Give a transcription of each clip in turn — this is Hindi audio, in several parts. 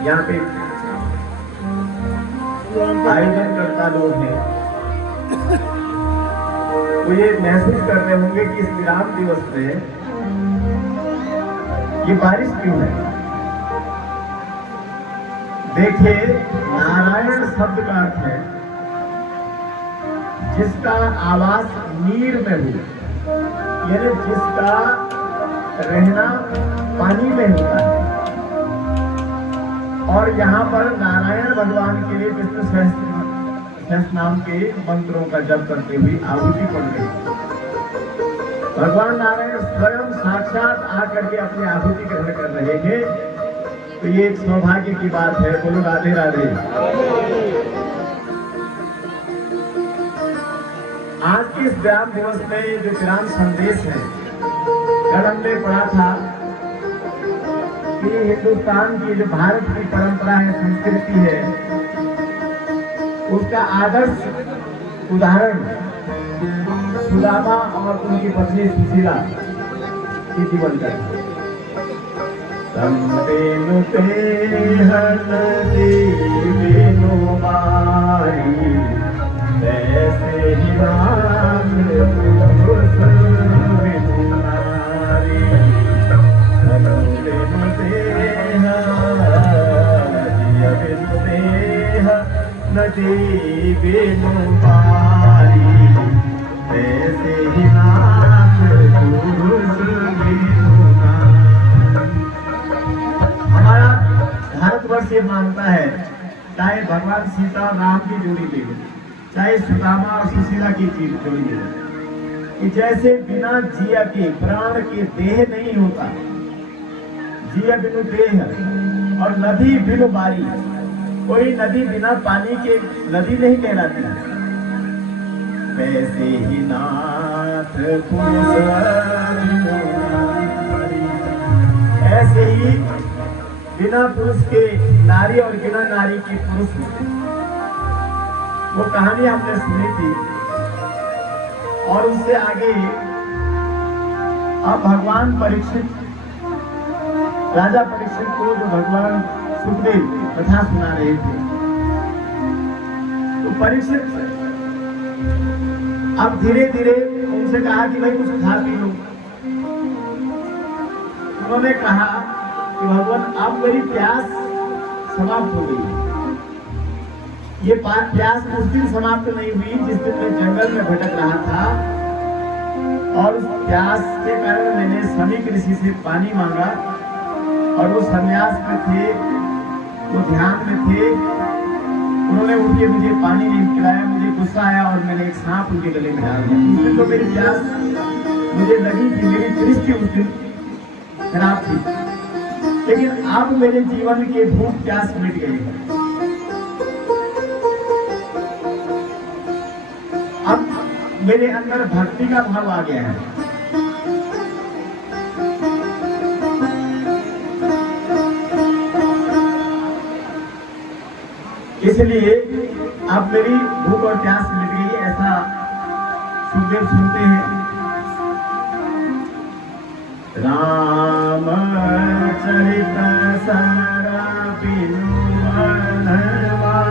यहाँ पे आयोजन करता लोग हैं, वो ये महसूस कर रहे होंगे कि इस विराम दिवस में ये बारिश क्यों है। देखिए, नारायण शब्द का अर्थ है जिसका आवास नीर में हो, यानी जिसका रहना पानी में होता है। और यहाँ पर नारायण भगवान के लिए विष्णु सहस्त्र नाम के मंत्रों का जप करते हुए आहुति पड़ गई। भगवान नारायण स्वयं साक्षात आकर के अपनी आहुति ग्रहण कर रहे थे, तो ये एक सौभाग्य की बात है। बोलो राधे राधे। आज के इस विराम दिवस में जो विराम संदेश है, कल हमने पढ़ा था कि हिंदुस्तान की जो भारत की परंपरा है, संस्कृति है, उसका आदर्श उदाहरण सुदामा और उनकी पत्नी सुशीला की जीवन का नदी बिनु पारी, ऐसे ही नाथ पुरुष बिनु नारी। हमारा भारतवर्ष ये मानता है, चाहे भगवान सीता और राम की जोड़ी ले लो, चाहे सुदामा और सुशीला की जोड़ी ले लो, कि जैसे बिना जिया के प्राण के देह नहीं होता, जिया बिनु देह, और नदी बिनु बारी, कोई नदी बिना पानी के नदी नहीं कहलाती। वैसे ही नाथ पुरुष बिनु नारी, ऐसे ही बिना पुरुष के नारी और बिना नारी के पुरुष। वो कहानी हमने सुनी थी। और उससे आगे अब भगवान परीक्षित, राजा परीक्षित को जो भगवान सुखदेव कथा सुना रहे थे, तो परीक्षित अब धीरे धीरे उनसे कहा कि भाई कुछ खा पी लो। उन्होंने कहा कि भगवान अब मेरी प्यास समाप्त हो गई। ये प्यास उस दिन समाप्त नहीं हुई जिस दिन मैं जंगल में भटक रहा था, और उस प्यास के कारण मैंने समीक ऋषि से पानी मांगा, और वो संन्यास में थे, वो ध्यान में थे। उन्होंने उठ के मुझे पानी नहीं पिलाया, मुझे गुस्सा आया और मैंने एक सांप उनके गले में डाल दिया। उस दिन तो मेरी प्यास मुझे लगी थी, मेरी दृष्टि उस दिन खराब थी, लेकिन अब मेरे जीवन के भूख प्यास मिट गई। अब मेरे अंदर भक्ति का भाव आ गया है। इसलिए अब मेरी भूख और प्यास मिट गई। ऐसा सुखदेव सुनते हैं। राम चरित सारा बिनु मनवाई,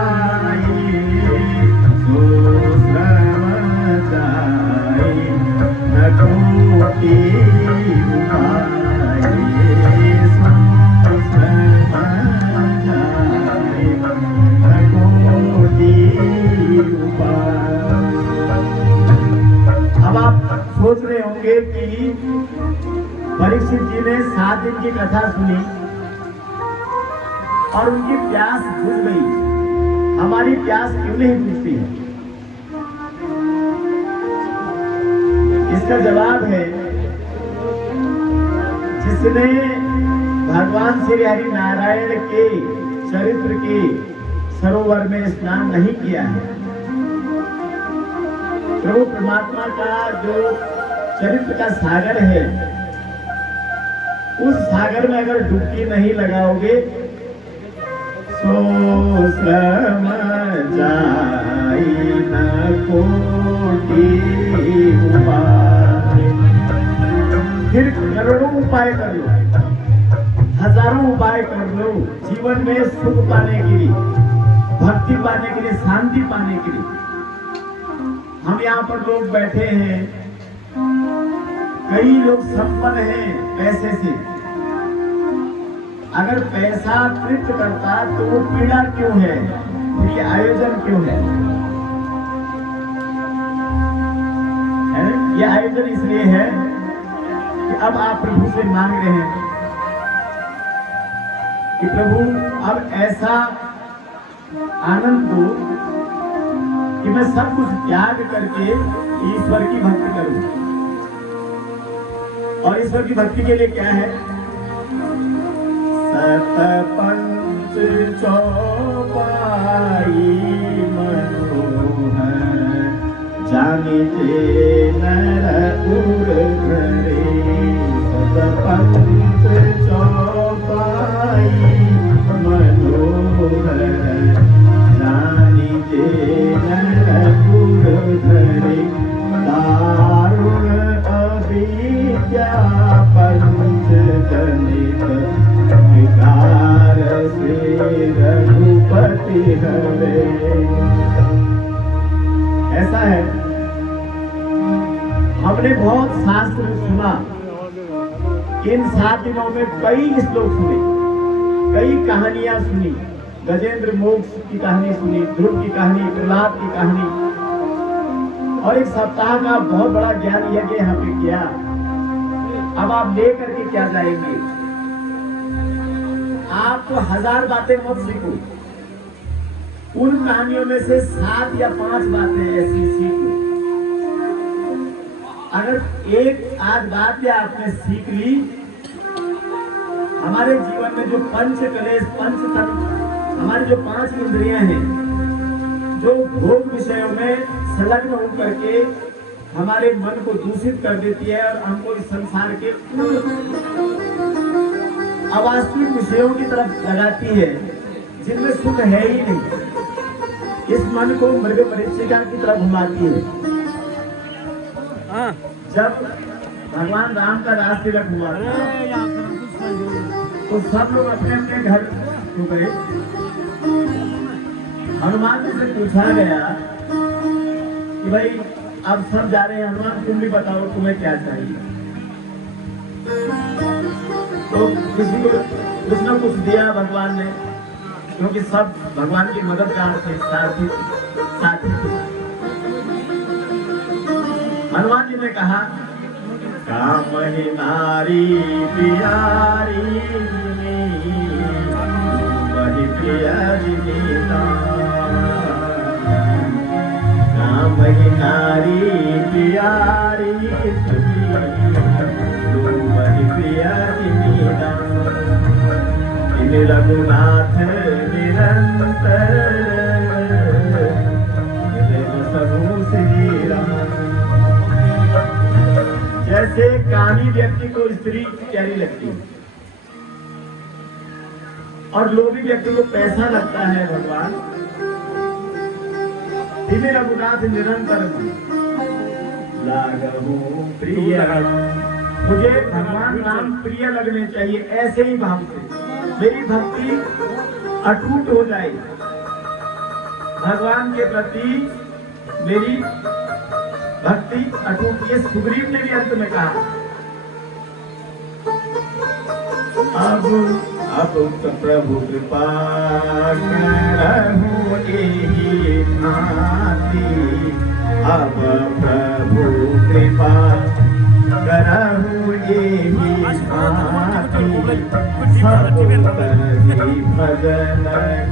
सुश्रम जाई न कोटि उपाय, सुश्रम जाई न कोटि उपाय। अब आप सोच रहे होंगे कि परीक्षित जी ने 7 दिन की कथा सुनी और उनकी प्यास बुझ गई, हमारी प्यास क्यों नहीं बुझती है? इसका जवाब है, जिसने भगवान श्री हरि नारायण के चरित्र के सरोवर में स्नान नहीं किया है, प्रभु परमात्मा का जो चरित्र का सागर है, उस सागर में अगर डुबकी नहीं लगाओगे, सो श्रम जाई न कोटि उपाय। फिर करोड़ों उपाय कर लो, हजारों उपाय कर लो जीवन में सुख पाने के लिए, भक्ति पाने के लिए, शांति पाने के लिए। हम यहाँ पर लोग बैठे हैं, कई लोग संपन्न हैं पैसे से। अगर पैसा तृप्त करता तो वो पीड़ा क्यों है, ये आयोजन क्यों है? ये आयोजन इसलिए है कि अब आप प्रभु से मांग रहे हैं कि प्रभु अब ऐसा आनंद दो कि मैं सब कुछ त्याग करके ईश्वर की भक्ति करूं। और ईश्वर की भक्ति के लिए क्या है? सतपंच चौपाई मनोहर जानिते नर उर धरे। सतपंच चौपाई मनोहर जानिते नर उर धरे। दारुण अविद्या पंच जनित विकार से रघुपति हरे। ऐसा है, हमने बहुत शास्त्र सुना, इन 7 दिनों में कई श्लोक सुने, कई कहानियां सुनी। गजेंद्र मोक्ष की कहानी सुनी, ध्रुव की कहानी, प्रहलाद की कहानी, और एक सप्ताह का बहुत बड़ा ज्ञान यज्ञ यहाँ पे किया। अब आप ले करके क्या जाएंगे? आप तो 1000 बातें मत सीखो, उन कहानियों में से 7 या 5 बातें ऐसी सीखो। अगर एक आध बात या आपने सीख ली, हमारे जीवन में जो पंच कलेश, पंच तत्व, हमारी जो 5 इंद्रियां हैं, जो भोग विषयों में संलग्न होकर के हमारे मन को दूषित कर देती है और हमको इस संसार के अवास्तविक विषयों की तरफ लगाती है, जिनमें सुख है ही नहीं। इस मन को मृग मरीचिका की तरफ घुमाती है। जब भगवान राम का रास तिलक हुआ तो सब लोग अपने अपने घर गए। हनुमान जी से पूछा गया कि भाई अब सब जा रहे हैं, हनुमान तुम भी बताओ तुम्हें क्या चाहिए। तो किसी को कुछ ना कुछ दिया भगवान ने, क्योंकि सब भगवान की मददगार थे, साथी थे। हनुमान जी ने कहा, काम ही नारी प्यारी वही प्रिया काम ही नारी प्यारी वही प्रिया रघुनाथ निरंतर श्री राम। जैसे कामी व्यक्ति को स्त्री प्यारी लगती है और लोभी व्यक्ति को पैसा लगता है, भगवान इन्हें रघुनाथ निरंतर लागहु प्रिय। मुझे भगवान राम प्रिय लगने चाहिए, ऐसे ही भाव से मेरी भक्ति अटूट हो जाए। भगवान के प्रति मेरी भक्ति अटूट। ये सुग्रीव ने भी अंत में कहा, अब तो प्रभु कृपा करहु एहि भांति। अब प्रभु कृपा करहु एहि भांति। सब तहि भजन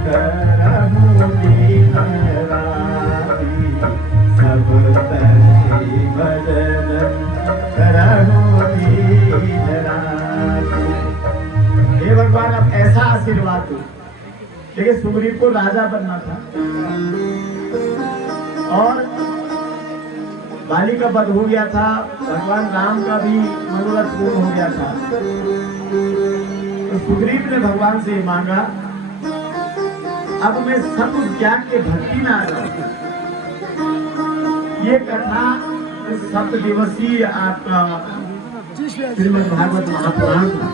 करहु दीन राति। सब तहि भजन करहु दीन राति। हे भगवान, अब ऐसा आशीर्वाद दो। देखिए, सुग्रीव को राजा बनना था और बाली का वध हो गया था, भगवान राम का भी मनोरथ पूर्ण हो गया था। तो सुग्रीव ने भगवान से मांगा, अब मैं सब कुछ ज्ञान के भक्ति में आ रहा हूं। ये कथा 7 दिवसीय आपका श्रीमद् भागवत महापुराण था।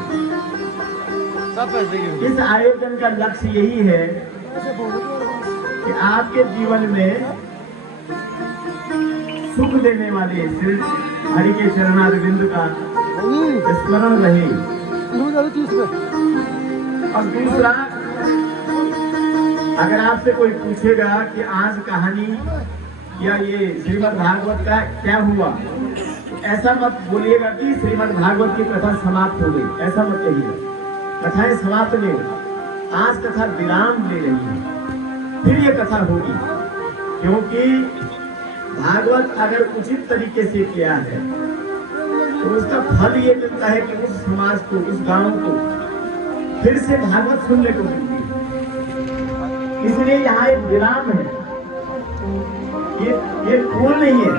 इस आयोजन का लक्ष्य यही है कि आपके जीवन में सुख देने वाले श्री हरि के चरणारविंद का स्मरण रहे। और दूसरा, अगर आपसे कोई पूछेगा कि आज कहानी या ये श्रीमद् भागवत का क्या हुआ, तो ऐसा मत बोलिएगा कि श्रीमद् भागवत की कथा समाप्त हो गई, ऐसा मत कहिए। कथाएं समाप्त नहीं हुई, आज कथा विराम ले रही है, फिर ये कथा होगी। क्योंकि भागवत अगर उचित तरीके से किया है तो उसका फल ये मिलता है कि उस समाज को, उस गांव को फिर से भागवत सुनने को मिलती है। इसलिए यहाँ एक विराम है, ये पूर्ण नहीं है।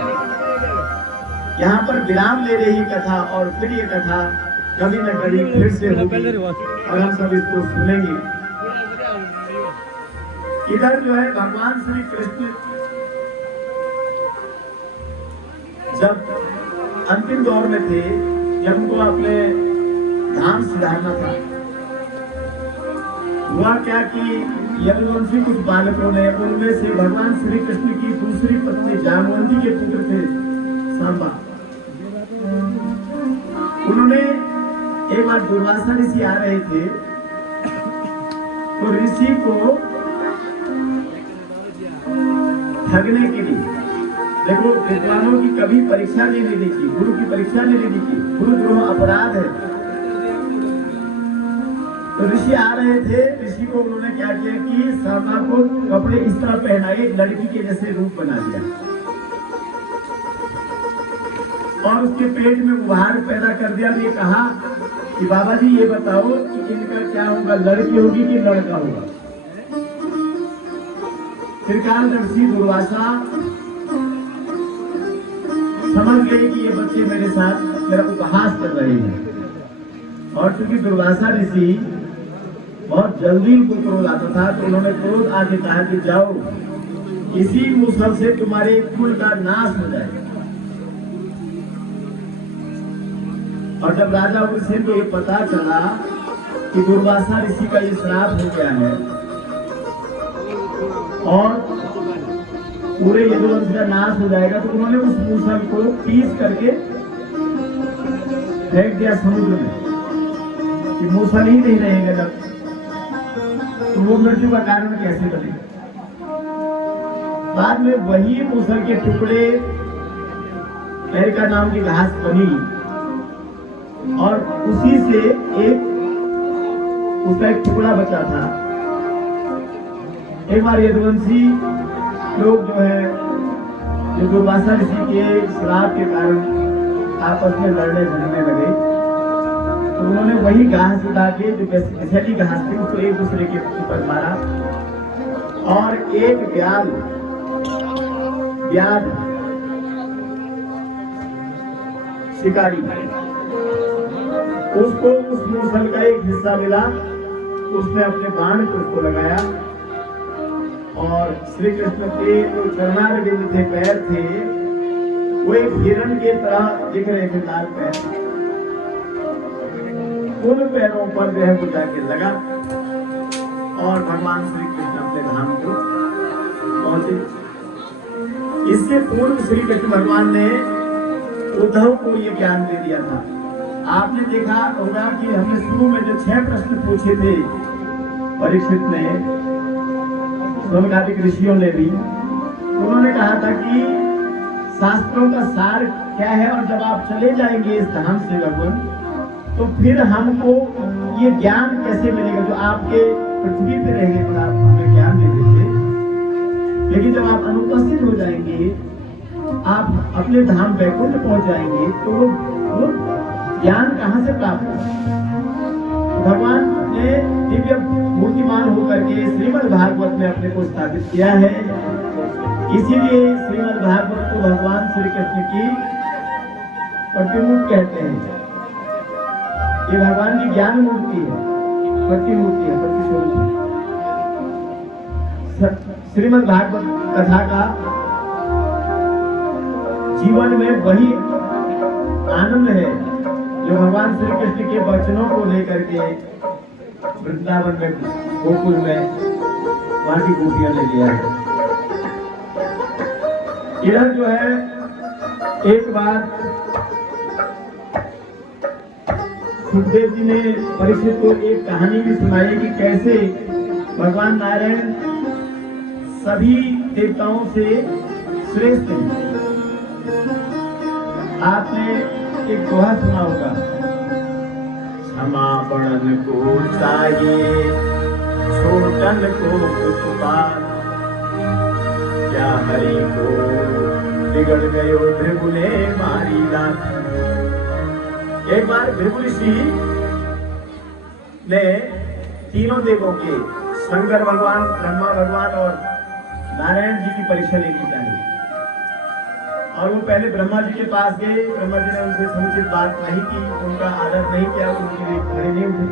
यहाँ पर विराम ले रही कथा और फिर ये कथा कभी न कभी फिर से होगी और हम सब इसको सुनेंगे। इधर जो है भगवान श्री कृष्ण जब अंतिम दौर में थे, जब उनको अपने धाम सुधारना था, हुआ क्या कि यदुवंशी कुछ बालकों ने, उनमें से भगवान श्री कृष्ण की दूसरी पत्नी जामवंती के पुत्र थे सांबा, उन्होंने एक बार दुर्वासा ऋषि आ रहे थे तो ऋषि को ठगने के लिए, देखो विद्वानों की कभी परीक्षा नहीं लेनी चाहिए, गुरु की परीक्षा नहीं लेनी चाहिए, गुरुद्रोह अपराध है। तो ऋषि आ रहे थे, ऋषि को उन्होंने क्या किया कि सांबा को कपड़े इस तरह पहनाए, लड़की के जैसे रूप बना दिया और उसके पेट में उभार पैदा कर दिया। ये कहा कि बाबा जी ये बताओ कि इनका क्या होगा, लड़की होगी कि लड़का होगा। फिर ऋषि दुर्वासा समझ गए कि ये बच्चे मेरे साथ मेरा उपहास कर रहे हैं। और चूंकि दुर्वासा ऋषि बहुत जल्दी उनको क्रोध आता था, तो उन्होंने क्रोध आके कहा कि जाओ इसी मुसल से तुम्हारे कुल का नाश हो जाएगा। और जब राजा उग्रसेन को ये पता चला कि दुर्वासा ऋषि का ये श्राप हो गया है और पूरे यदुवंश का नाश हो जाएगा, तो उन्होंने उस मूसल को पीस करके फेंक दिया समुद्र में कि मूसल ही नहीं रहेगा जब, तो वो मृत्यु का कारण कैसे बनेगा। बाद में वही मूसल के टुकड़े एरिका नाम की घास बनी और उसी से उसका एक टुकड़ा बचा था। एक बार यदुवंशी लोग जो है, जो दुर्वासा ऋषि के श्राप के कारण आपस में लड़ने झगड़ने लगे, तो उन्होंने वही घास उठा के, जो विषैली घास थी, उसको एक दूसरे के ऊपर मारा और एक व्याध शिकारी, उसको उस मूसल का एक हिस्सा मिला, उसने अपने बाण को उसको लगाया और श्री कृष्ण के जो चरणारविंद थे, पैर थे, वो एक हिरण के तरह दिख रहे थे, लाल पैर, उन पैरों पर जो है वो जाके लगा और भगवान श्री कृष्ण अपने धाम को पहुंचे। इससे पूर्व श्री कृष्ण भगवान ने उद्धव को ये ज्ञान दे दिया था। आपने देखा होगा कि हमने शुरू में जो 6 प्रश्न पूछे थे परीक्षित ने, सोनकादिक ऋषियों ने भी, उन्होंने कहा था कि शास्त्रों का सार क्या है और जब आप चले जाएंगे इस धाम से भगवान, तो फिर हमको ये ज्ञान कैसे मिलेगा जो आपके पृथ्वी पे रहेंगे तो आप हमें ज्ञान दे देंगे, लेकिन जब आप अनुपस्थित हो जाएंगे, आप अपने धाम वैकुंठ पहुंच जाएंगे, तो वो ज्ञान कहाँ से प्राप्त होगा। भगवान ने दिव्य मूर्तिमान होकर के श्रीमद् भागवत में अपने को स्थापित किया है। इसीलिए श्रीमद् भागवत को भगवान श्री कृष्ण की प्रतिमूर्ति कहते हैं। ये भगवान की ज्ञान मूर्ति है, प्रतिमूर्ति है, प्रतिस्वरूप। श्रीमद् भागवत कथा का जीवन में वही आनंद है जो भगवान श्री कृष्ण के वचनों को लेकर के वृंदावन में, गोकुल में, वहां की गोपियों ने लिया है। इधर जो है एक बार सुखदेव जी ने परीक्षित को एक कहानी भी सुनाई कि कैसे भगवान नारायण सभी देवताओं से श्रेष्ठ हैं। आपने एक दोहा सुना होगा, क्षमा बड़न को चाहिए छोटन को उत्पाद, क्या हरि को बिगड़ गयो भृगु ने मारी लात। एक बार भृगु ऋषि ने तीनों देवों के, शंकर भगवान, ब्रह्मा भगवान और नारायण जी की परीक्षा लेनी चाहिए, और वो पहले ब्रह्मा जी के पास गए। ब्रह्मा जी ने उनसे समुचित बात नहीं की, उनका आदर नहीं किया, उनकी लिए खड़े नहीं उठे।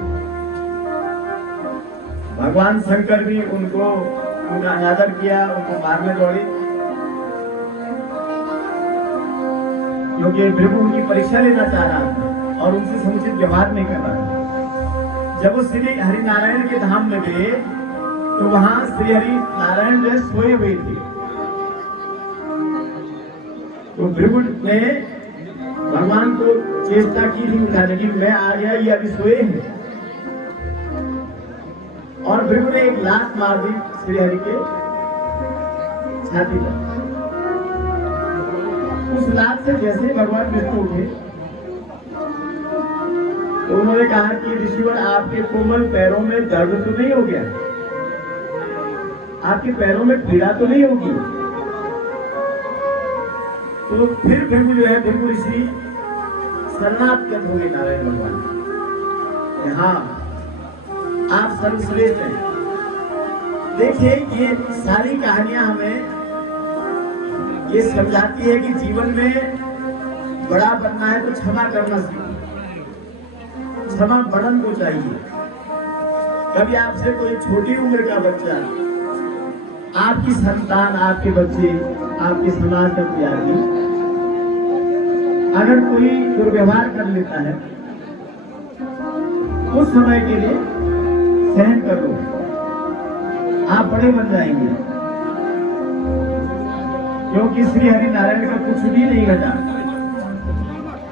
भगवान शंकर भी उनका अनादर किया, उनको मारने दौड़े, क्योंकि भृगु उनकी परीक्षा लेना चाह रहा था और उनसे समुचित व्यवहार नहीं कर रहा था। जब वो श्री हरि नारायण के धाम में गए तो वहां श्री हरि नारायण जो सोए हुए थे। तो भृगु ने भगवान को चेष्टा की थी उठाने की, मैं आ गया, ये अभी सोए हैं, और भृगु ने एक लात मार दी श्री हरि के छाती पर। उस लात से जैसे भगवान विष्णु उठे तो उन्होंने कहा कि ऋषिवर, आपके कोमल पैरों में दर्द तो नहीं हो गया, आपके पैरों में पीड़ा तो नहीं होगी? तो फिर भृगु जो है, भृगु ऋषि शरणागत हो गए नारायण भगवान। हाँ, आप सर्वश्रेष्ठ हैं। देखिए, ये सारी कहानियां हमें ये समझाती है कि जीवन में बड़ा बनना है तो क्षमा करना सीखो। क्षमा बड़न को चाहिए। कभी आपसे कोई छोटी उम्र का बच्चा, आपकी संतान, आपके बच्चे, आपके समाज का कोई आदमी अगर कोई दुर्व्यवहार कर लेता है, उस समय के लिए सहन कर लो, आप बड़े बन जाएंगे, क्योंकि श्री हरि नारायण का कुछ भी नहीं घटा।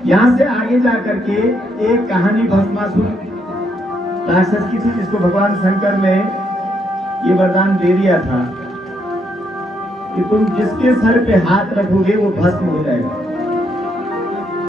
यहां से आगे जाकर के एक कहानी भस्मासुर राक्षस की थी, जिसको भगवान शंकर ने ये वरदान दे दिया था कि तुम जिसके सर पे हाथ रखोगे वो भस्म हो जाएगा।